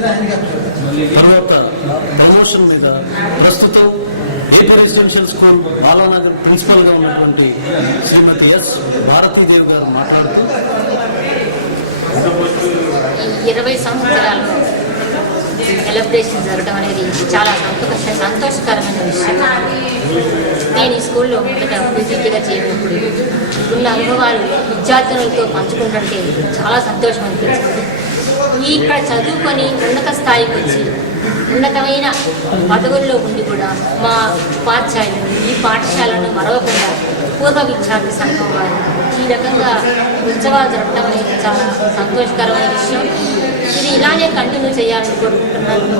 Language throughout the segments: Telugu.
తర్వాత ప్రమోషన్ మీద ప్రస్తుతం AP residential school Balanagar principal గా ఉన్నటువంటి శ్రీమతి ఎస్ భారతీదేవి గారు మాట్లాడుతూ 20 సంవత్సరాల్లో సెలబ్రేషన్ జరగడం అనేది చాలా సంతోషకరమైన విషయం. నేను ఈ స్కూల్లో మొదట పీజీటీగా చేయనప్పుడు ఉన్న అనుభవాలు విద్యార్థులతో పంచుకుంటుంటే చాలా సంతోషం అనిపించింది. ఇక్కడ చదువుకొని ఉన్నత స్థాయికి వచ్చి ఉన్నతమైన పదవుల్లో ఉండి కూడా మా ఉపాధ్యాయులు ఈ పాఠశాలను మరవకుండా పూర్వ విద్యార్థి సంఘం వారు ఈ రకంగా ఉత్సవాలు జరపడం అనేది చాలా సంతోషకరమైన విషయం. ఇది ఇలానే కంటిన్యూ చేయాలని కోరుకుంటున్నాను.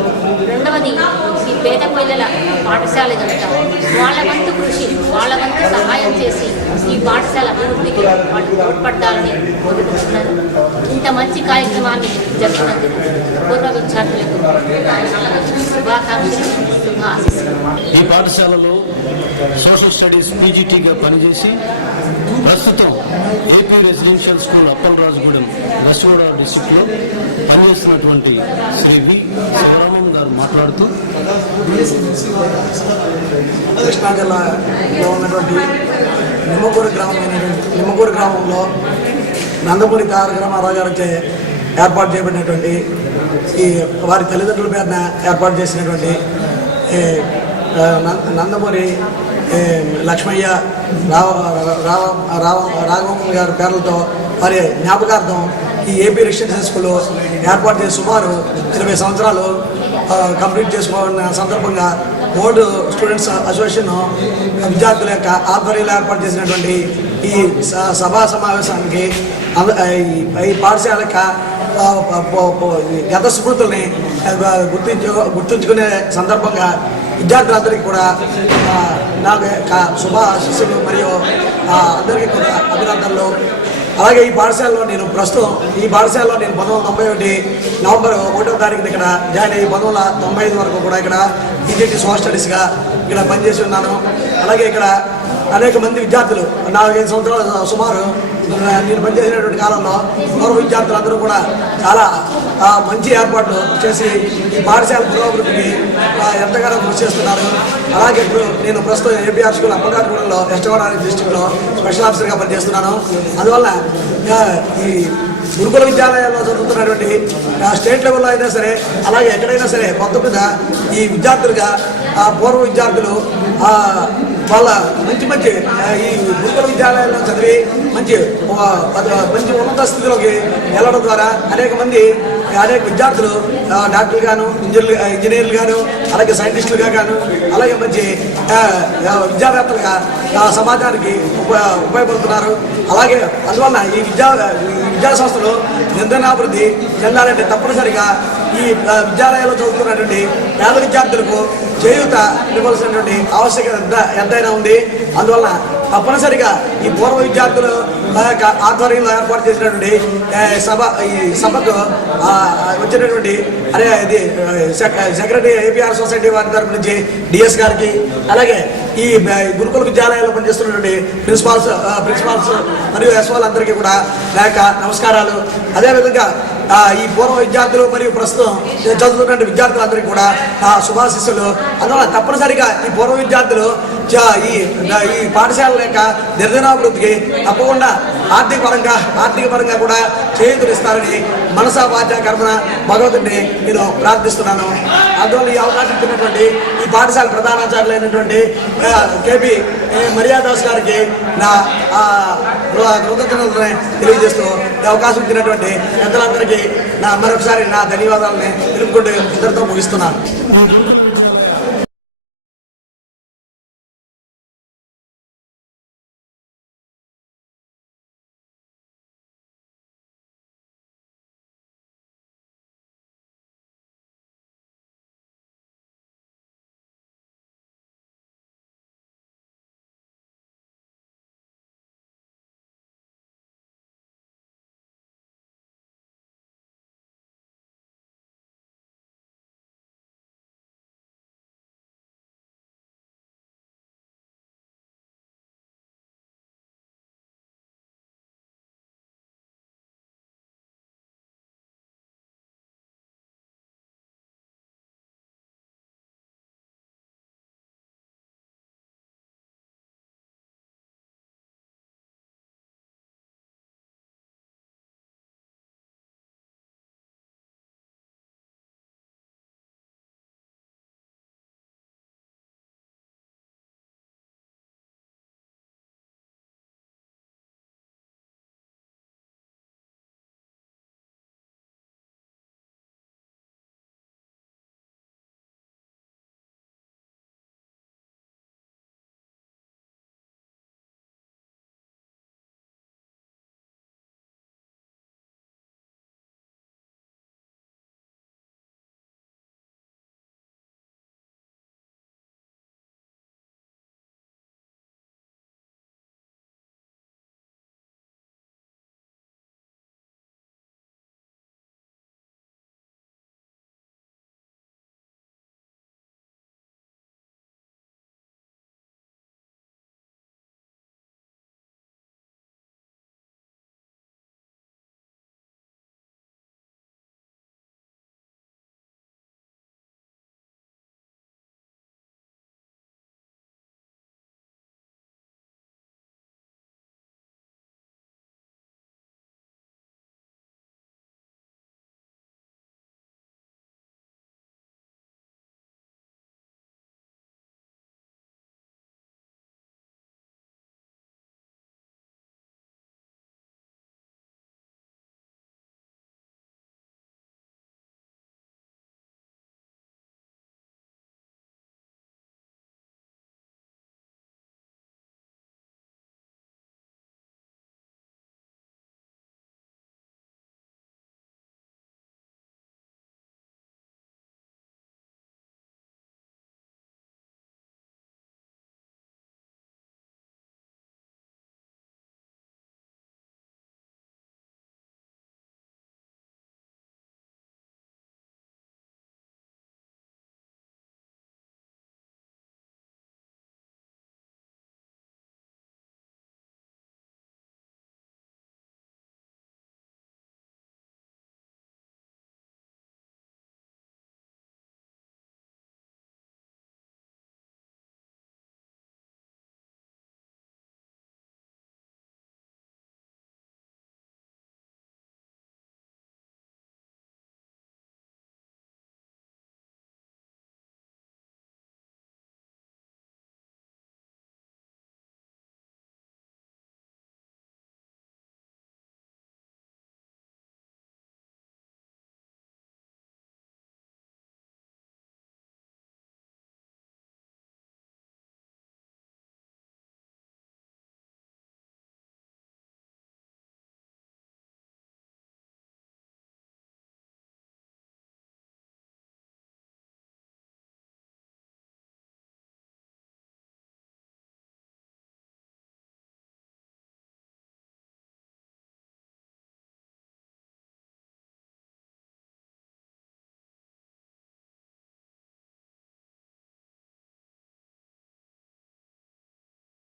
రెండవది, ఈ పేద పిల్లల పాఠశాల కనుక వాళ్ళ వంతు కృషి, వాళ్ళ వంతు సహాయం చేసి ఈ పాఠశాల అభివృద్ధికి వాళ్ళు తోడ్పడాలని కోరుకుంటున్నాను. ఇంత మంచి కార్యక్రమాన్ని జరిపినందుకు పూర్వ విద్యార్థులకు శుభాకాంక్షలు, శుభాశీస్సులు. ఈ పాఠశాలలో సోషల్ స్టడీస్ పీజీటీగా పనిచేసి ప్రస్తుతం AP residential school Appalarajugudem west Godavari district లో పనిచేస్తున్నటువంటి శ్రీ వి శివరామం గారు మాట్లాడుతూ కృష్ణా జిల్లాలో ఉన్నటువంటి నిమ్మకూరు గ్రామంలో నందమూరి తారక రామారావు గారిచే ఏర్పాటు చేయబడినటువంటి ఈ వారి తల్లిదండ్రుల పేరున ఏర్పాటు చేసినటువంటి నందమూరి లక్ష్మయ్య రాఘవమ్మ గారి పేర్లతో వారి జ్ఞాపకార్థం ఈ ఏపీ రెసిడెన్షియల్ స్కూల్లో ఏర్పాటు చేసి సుమారు 20 సంవత్సరాలు కంప్లీట్ చేసుకోవాలన్న సందర్భంగా బోర్డు స్టూడెంట్స్ అసోసియేషన్ విద్యార్థుల యొక్క ఆధ్వర్యంలో ఏర్పాటు చేసినటువంటి ఈ సభా సమావేశానికి ఈ పాఠశాల గత స్మృతుల్ని గుర్తుంచుకునే సందర్భంగా విద్యార్థులందరికీ కూడా నా యొక్క శుభాశీస్సులు మరియు అందరికీ కూడా అభినందనలు. అలాగే ఈ పాఠశాలలో నేను ప్రస్తుతం 1991 నవంబర్ 1వ తారీఖున ఇక్కడ జాయిన్ అయ్యి 1995 వరకు కూడా ఇక్కడ ఈజీటీ సోషల్ స్టడీస్గా ఇక్కడ పనిచేసి ఉన్నాను. అలాగే ఇక్కడ అనేక మంది విద్యార్థులు 4-5 సంవత్సరాలు సుమారు నేను పనిచేసినటువంటి కాలంలో పూర్వ విద్యార్థులందరూ కూడా చాలా మంచి ఏర్పాట్లు చేసి ఈ పాఠశాల పురోభివృద్ధికి ఎంతగానో కృషి చేస్తున్నారు. అలాగే ఇప్పుడు నేను ప్రస్తుతం ఏపీఆర్ స్కూల్ అప్పలరాజుగూడెంలో వెస్ట్ గోదావరి డిస్టిక్లో స్పెషల్ ఆఫీసర్గా పనిచేస్తున్నాను. అందువల్ల ఈ గురుకుల విద్యాలయాల్లో జరుగుతున్నటువంటి స్టేట్ లెవెల్లో అయినా సరే అలాగే ఎక్కడైనా సరే మొత్తం మీద ఈ విద్యార్థులుగా పూర్వ విద్యార్థులు వాళ్ళ మంచి ఈ గురుకుల విద్యాలయాల్లో చదివి మంచి ఉన్నత స్థితిలోకి వెళ్ళడం ద్వారా అనేక విద్యార్థులు డాక్టర్లు గాను ఇంజనీర్లు గాను అలాగే సైంటిస్టులుగా గాను అలాగే మంచి విద్యావేత్తలుగా సమాజానికి ఉపయోగపడుతున్నారు. అలాగే అందువల్ల ఈ విద్యా సంస్థలు నిరంతరాభివృద్ధి చెందాలంటే తప్పనిసరిగా ఈ విద్యాలయాల్లో చదువుతున్నటువంటి పేద విద్యార్థులకు చేయూత ఇవ్వాల్సినటువంటి ఆవశ్యకత ఎంతైనా ఉంది. అందువల్ల తప్పనిసరిగా ఈ పూర్వ విద్యార్థులు ఆధ్వర్యంలో ఏర్పాటు చేసినటువంటి ఈ సభకు వచ్చినటువంటి ఇది సెక్రటరీ ఏపీఆర్ సొసైటీ వారి తరపు నుంచి డిఎస్ గారికి అలాగే ఈ గురుకుల విద్యాలయాల్లో పనిచేస్తున్నటువంటి ప్రిన్సిపాల్స్ మరియు ఎస్వాళ్ళందరికీ కూడా నా యొక్క నమస్కారాలు. అదేవిధంగా ఈ పూర్వ విద్యార్థులు మరియు ప్రస్తుతం చదువుతున్న విద్యార్థులందరికీ కూడా శుభాశీస్సులు. అందువల్ల తప్పనిసరిగా ఈ పూర్వ విద్యార్థులు ఈ పాఠశాలల యొక్క దినదినాభివృద్ధికి తప్పకుండా ఆర్థిక పరంగా కూడా చేయూతనిస్తారని మనసా వాచా కర్మన భగవంతుడిని నేను ప్రార్థిస్తున్నాను. అందువల్ల ఈ అవకాశం ఇచ్చినటువంటి ఈ పాఠశాల ప్రధానాచార్యులైనటువంటి కేపీ మర్యాదాస్ గారికి నా కృతజ్ఞతలను తెలియజేస్తూ ఈ అవకాశం ఇచ్చినటువంటి పెద్దలందరికీ మరొకసారి నా ధన్యవాదాలని తెలుపుకుంటూ ఇద్దరితో ముగిస్తున్నాను.